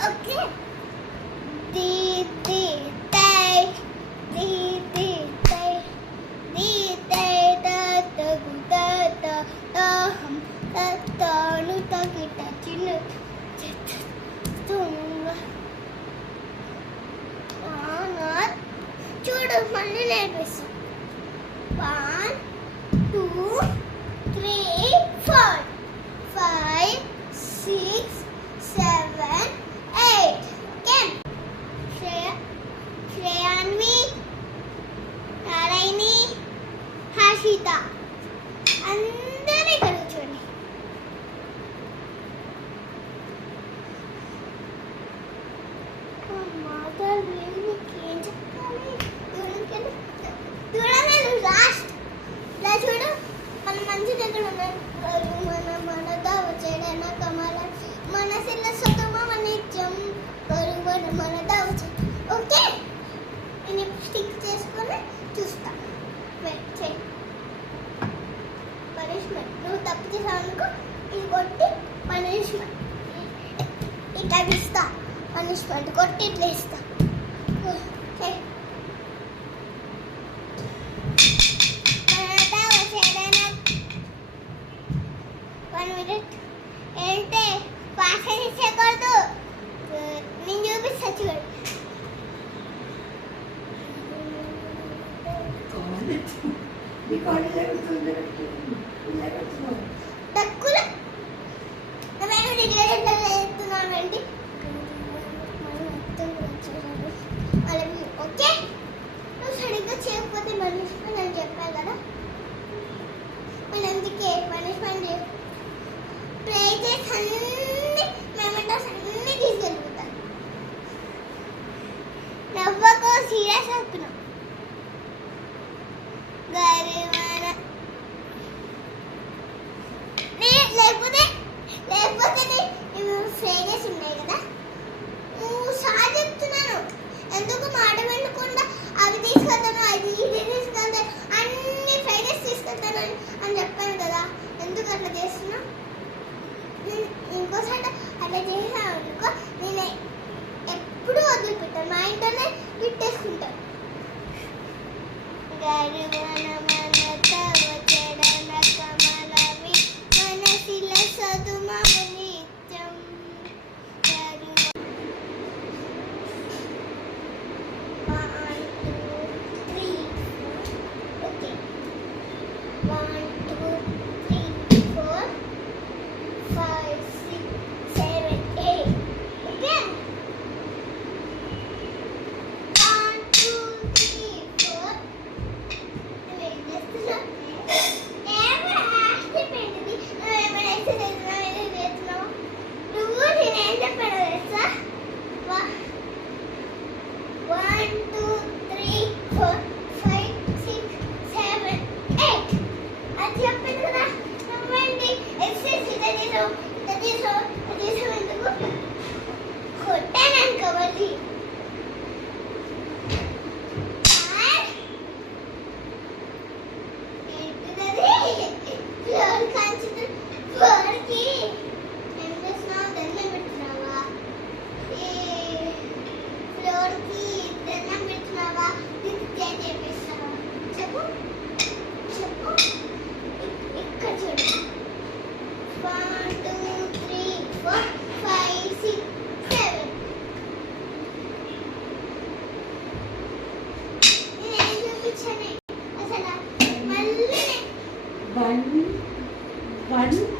Okay. Di di tay di di tay di tay da da gu da da da hum da da nu da ki da chinu tunga anat చూడు మళ్ళీ నేర్పిస్తా 1 2 3 4 5 6 7 8 శ్రేయాన్వి నారాయణి హర్షిత అందరూ ఇక్కడ కూర్చోండి. మాటలు ఏం చెప్పాలి దూరంగా లాస్ట్ ఇలా చూడు మన మంచి దగ్గర ఉన్నాడు మన మనదా వచ్చేడైనా కమాల మనసిల్ల సతమా నిత్యం మన మనదా వచ్చే ఓకే నేను స్టిక్ చేసుకొని చూస్తా వెయిట్ చేయి పనిష్మెంట్ నువ్వు తప్పు చేసావనుకో ఇది కొట్టి పనిష్మెంట్ ఇట్లా ఇస్తా పనిష్మెంట్ కొట్టి ఇట్లా ఇస్తా ఏంటే పాస్ చేయకూడదు నేను చూపిస్తా చూడు తక్కువ ఎత్తున్నానండి ఓకే నువ్వు సరిగ్గా చేయకపోతే పనిష్మెంట్ అని చెప్పాను కదా మన అందుకే పనిష్మెంట్ ప్రే చేసి అన్ని మెమెంటోస్ అన్ని తీసుకెళ్ళిపోతాను నవ్వకు సీరియస్ అవుతున్నాం గరివన లేకపోతే ఫ్రేజెస్ ఉన్నాయి కదా నువ్వు సార్ చెప్తున్నాను ఎందుకు మాట వినకుండా అవి తీసుకెళ్తాను అది ఇది తీసుకెళ్తాను అన్ని ఫ్రేజెస్ తీసుకెళ్తాను అని చెప్పాను కదా ఎందుకు అట్లా చేస్తున్నా ఇంకోసారి అట్లా చేసాను అనుకో నేను ఎప్పుడు వదిలిపెట్టాను మా ఇంట్లోనే పెట్టేసుకుంటాను గరివన మనత వచ్చేడన కమలవి మనసిల సదుమా నిత్యం One